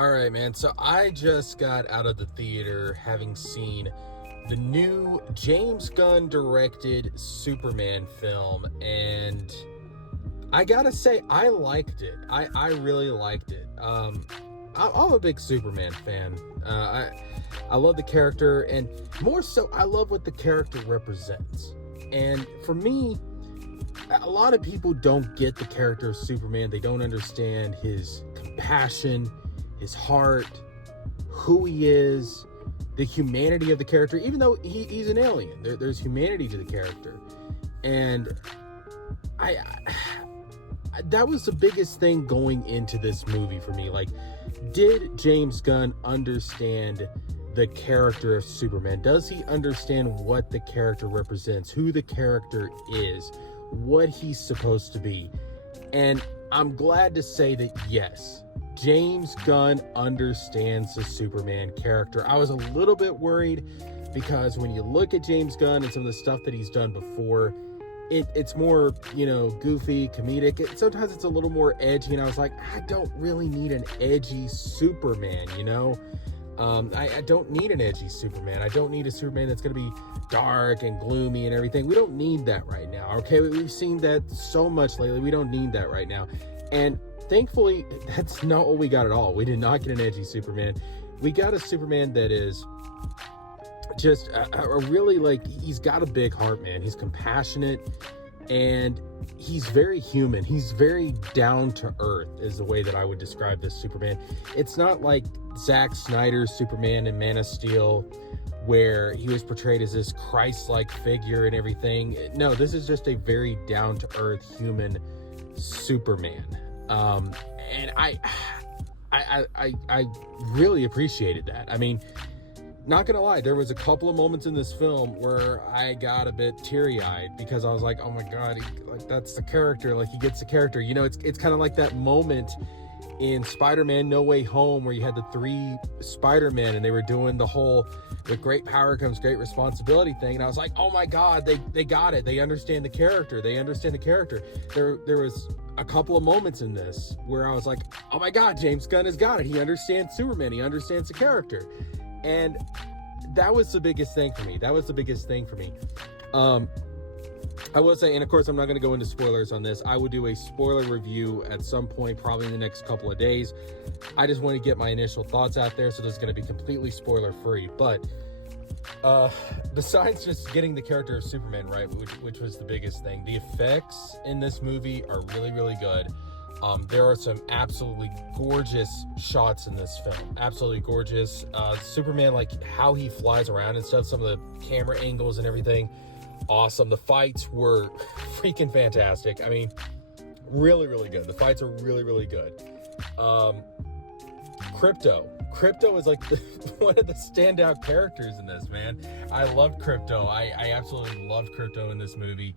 All right, man. So I just got out of the theater having seen the new James Gunn directed Superman film, and I gotta say, I liked it. I really liked it. I'm a big Superman fan. I love the character, and more so, I love what the character represents. And for me, a lot of people don't get the character of Superman. They don't understand his compassion, his heart, who he is, the humanity of the character, even though he's an alien. There's humanity to the character. And I that was the biggest thing going into this movie for me. Like, did James Gunn understand the character of Superman? Does he understand what the character represents, who the character is, what he's supposed to be? And I'm glad to say that yes, James Gunn understands the Superman character. I was a little bit worried because when you look at James Gunn and some of the stuff that he's done before, it's more, goofy, comedic. Sometimes it's a little more edgy, and I was like, I don't really need an edgy Superman, I don't need an edgy Superman. I don't need a Superman that's going to be dark and gloomy and everything. We don't need that right now, okay? We've seen that so much lately. We don't need that right now. And thankfully, that's not what we got at all. We did not get an edgy Superman. We got a Superman that is just a really, he's got a big heart, man. He's compassionate, and he's very human. He's very down to earth is the way that I would describe this Superman. It's not like Zack Snyder's Superman in Man of Steel, where he was portrayed as this Christ-like figure and everything. No, this is just a very down to earth human Superman. And I really appreciated that. I mean, not gonna lie, there was a couple of moments in this film where I got a bit teary-eyed because I was like, oh my god, that's the character. He gets the character. It's kind of like that moment in Spider-Man No Way Home where you had the three Spider-Men and they were doing the whole with great power comes great responsibility thing, and I was like, oh my god, they got it. They understand the character. There was a couple of moments in this where I was like, oh my god, James Gunn has got it. He understands Superman. He understands the character. And that was the biggest thing for me. I will say, and of course, I'm not going to go into spoilers on this. I will do a spoiler review at some point, probably in the next couple of days. I just want to get my initial thoughts out there, so this is going to be completely spoiler free. But besides just getting the character of Superman right, which was the biggest thing, the effects in this movie are really, really good. There are some absolutely gorgeous shots in this film. Absolutely gorgeous. Superman, how he flies around and stuff, some of the camera angles and everything, awesome. The fights were freaking fantastic. I mean, really, really good. The fights are really, really good. Crypto is one of the standout characters in this, man. I loved Crypto. I absolutely loved Crypto in this movie.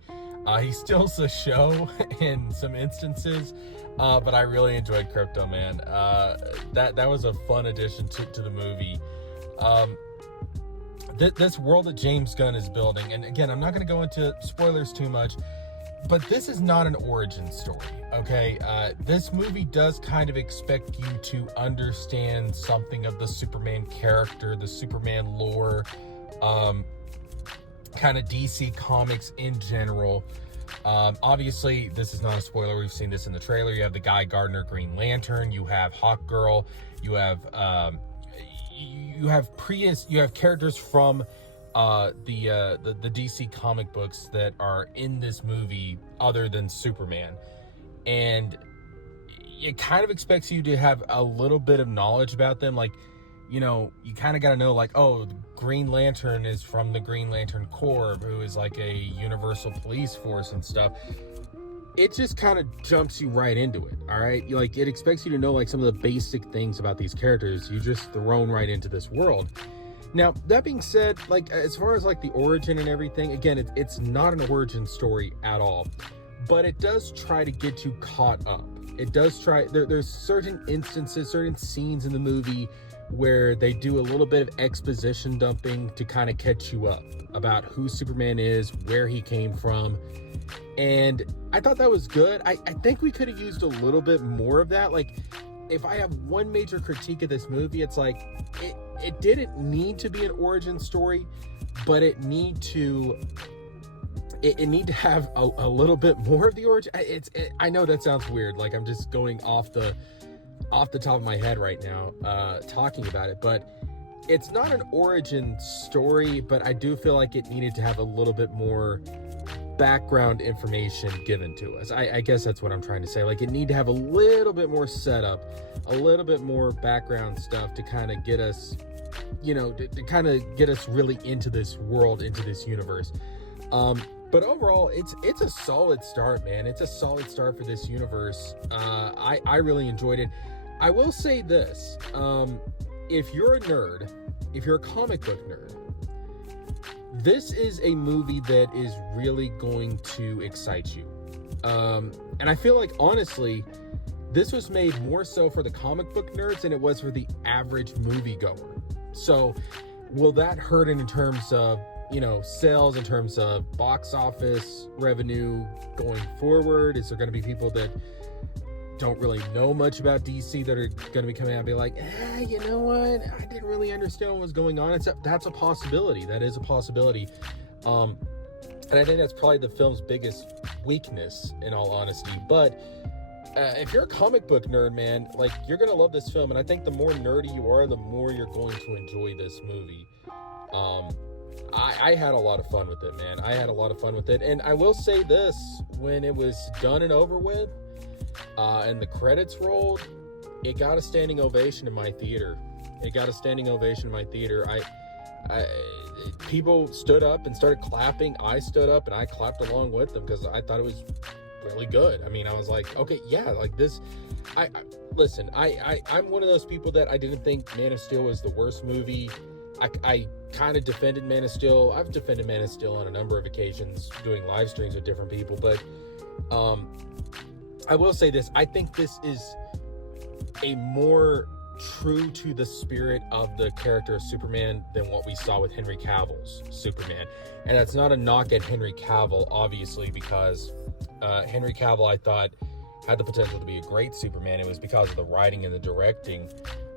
He steals the show in some instances, but I really enjoyed Crypto, man. That was a fun addition to the movie. This world that James Gunn is building, and again, I'm not going to go into spoilers too much, but this is not an origin story, okay? This movie does kind of expect you to understand something of the Superman character, the Superman lore, kind of DC Comics in general. Obviously, this is not a spoiler. We've seen this in the trailer. You have the Guy Gardner Green Lantern. You have Hawkgirl. You have Prius. You have characters from the DC comic books that are in this movie other than Superman, and it kind of expects you to have a little bit of knowledge about them. You kind of got to know, oh, the Green Lantern is from the Green Lantern Corps, who is a universal police force and stuff. It just kind of jumps you right into it, all right? It expects you to know, some of the basic things about these characters. You're just thrown right into this world. Now, that being said, as far as, the origin and everything, again, it's not an origin story at all. But it does try to get you caught up. It does try... There's certain instances, certain scenes in the movie where they do a little bit of exposition dumping to kind of catch you up about who Superman is, where he came from. And I thought that was good. I think we could have used a little bit more of that. if I have one major critique of this movie, it's like it didn't need to be an origin story, but it need to have a little bit more of the origin. I know that sounds weird, like I'm just going off the top of my head right now, talking about it, but it's not an origin story, but I do feel like it needed to have a little bit more background information given to us. I guess that's what I'm trying to say. Like, it need to have a little bit more setup, a little bit more background stuff to kind of get us, to kind of get us really into this world, into this universe. But overall, it's a solid start, man. It's a solid start for this universe. I really enjoyed it. I will say this, if you're a nerd, if you're a comic book nerd, this is a movie that is really going to excite you. And I feel like, honestly, this was made more so for the comic book nerds than it was for the average moviegoer. So will that hurt in terms of, sales, in terms of box office revenue going forward? Is there going to be people that don't really know much about DC that are going to be coming out and be like, you know what? I didn't really understand what was going on. That's a possibility. That is a possibility. And I think that's probably the film's biggest weakness, in all honesty. But if you're a comic book nerd, man, like, you're going to love this film. And I think the more nerdy you are, the more you're going to enjoy this movie. I had a lot of fun with it, man. I had a lot of fun with it. And I will say this, when it was done and over with, and the credits rolled, it got a standing ovation in my theater. People stood up and started clapping. I stood up and I clapped along with them because I thought it was really good. I mean, I was like, okay, yeah, like this. Listen, I'm one of those people that I didn't think Man of Steel was the worst movie. I kind of defended Man of Steel. I've defended Man of Steel on a number of occasions doing live streams with different people, but I will say this. I think this is a more true to the spirit of the character of Superman than what we saw with Henry Cavill's Superman. And that's not a knock at Henry Cavill, obviously, because Henry Cavill, I thought, had the potential to be a great Superman. It was because of the writing and the directing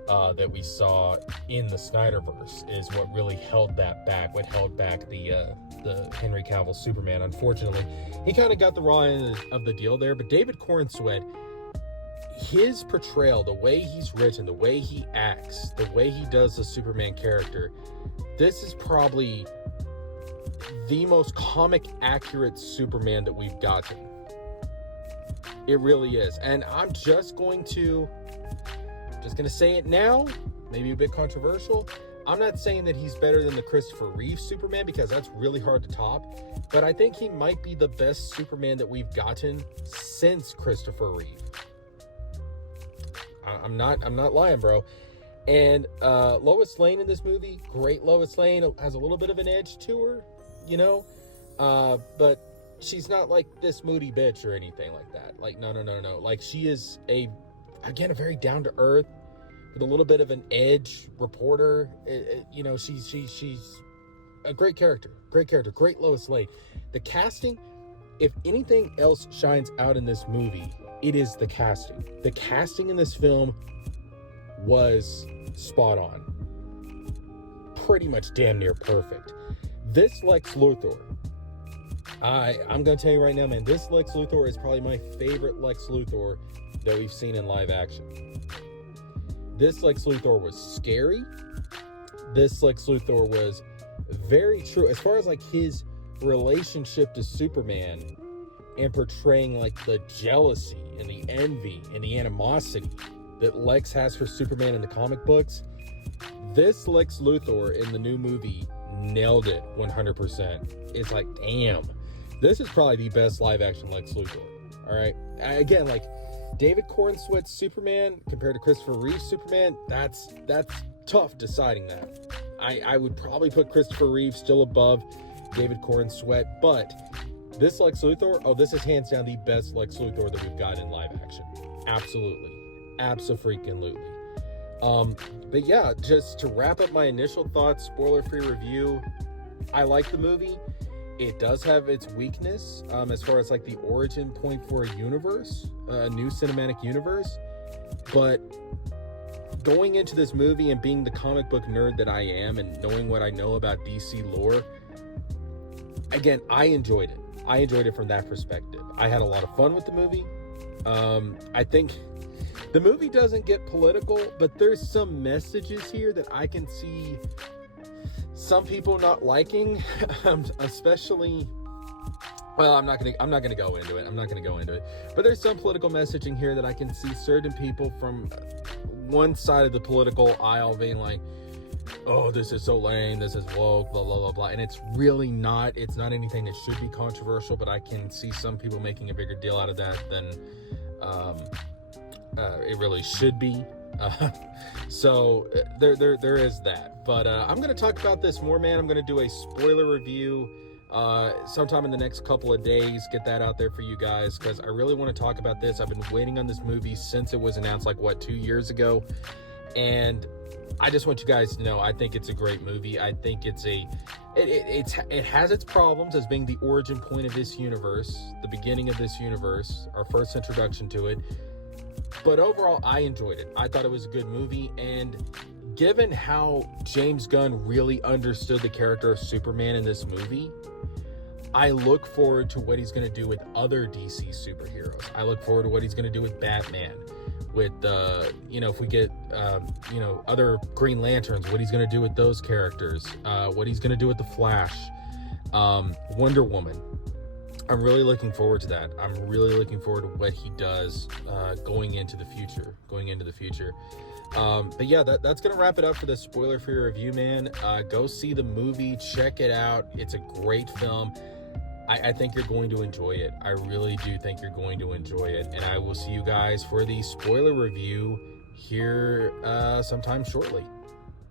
that we saw in the Snyderverse is what really held that back, what held back the Henry Cavill Superman. Unfortunately, he kind of got the raw end of the deal there, but David Corenswet, his portrayal, the way he's written, the way he acts, the way he does the Superman character, this is probably the most comic accurate Superman that we've gotten. It really is. And I'm just going to say it now, maybe a bit controversial. I'm not saying that he's better than the Christopher Reeve Superman, because that's really hard to top, but I think he might be the best Superman that we've gotten since Christopher Reeve. I'm not lying, bro. And Lois Lane in this movie, great. Lois Lane has a little bit of an edge to her, but she's not like this moody bitch or anything like that. Like, no. Like, she is a very down to earth, with a little bit of an edge reporter. She's a great character, great Lois Lane. The casting, if anything else shines out in this movie, it is the casting. The casting in this film was spot on. Pretty much damn near perfect. This Lex Luthor, I'm going to tell you right now, man, this Lex Luthor is probably my favorite Lex Luthor that we've seen in live action. This Lex Luthor was scary. This Lex Luthor was very true as far as like his relationship to Superman, and portraying like the jealousy and the envy and the animosity that Lex has for Superman in the comic books. This Lex Luthor in the new movie nailed it 100%. It's like, damn, this is probably the best live action Lex Luthor. All right. Again, like, David Corenswet's Superman compared to Christopher Reeve's Superman, that's tough deciding that. I would probably put Christopher Reeve still above David Corenswet, but this Lex Luthor, this is hands down the best Lex Luthor that we've got in live action. Absolutely. Abso-freaking-lutely. But yeah, just to wrap up my initial thoughts, spoiler-free review, I like the movie. It does have its weakness as far as like the origin point for a universe, a new cinematic universe. But going into this movie and being the comic book nerd that I am and knowing what I know about DC lore, again, I enjoyed it. I enjoyed it from that perspective. I had a lot of fun with the movie. I think the movie doesn't get political, but there's some messages here that I can see some people not liking, especially. Well, I'm not gonna go into it. But there's some political messaging here that I can see certain people from one side of the political aisle being like, "Oh, this is so lame. This is woke, blah blah blah blah." And it's really not. It's not anything that should be controversial. But I can see some people making a bigger deal out of that than it really should be. So there is that. But I'm gonna talk about this more, man. I'm gonna do a spoiler review sometime in the next couple of days. Get that out there for you guys, because I really want to talk about this. I've been waiting on this movie since it was announced, like 2 years ago, and I just want you guys to know I think it's a great movie. I think it has its problems as being the origin point of this universe, the beginning of this universe, our first introduction to it. But overall, I enjoyed it. I thought it was a good movie, and given how James Gunn really understood the character of Superman in this movie, I look forward to what he's going to do with other DC superheroes. I look forward to what he's going to do with Batman, with, if we get, other Green Lanterns, what he's going to do with those characters, what he's going to do with The Flash, Wonder Woman. I'm really looking forward to that. I'm really looking forward to what he does going into the future. But yeah, that's going to wrap it up for the spoiler-free review, man. Go see the movie. Check it out. It's a great film. I think you're going to enjoy it. I really do think you're going to enjoy it. And I will see you guys for the spoiler review here sometime shortly.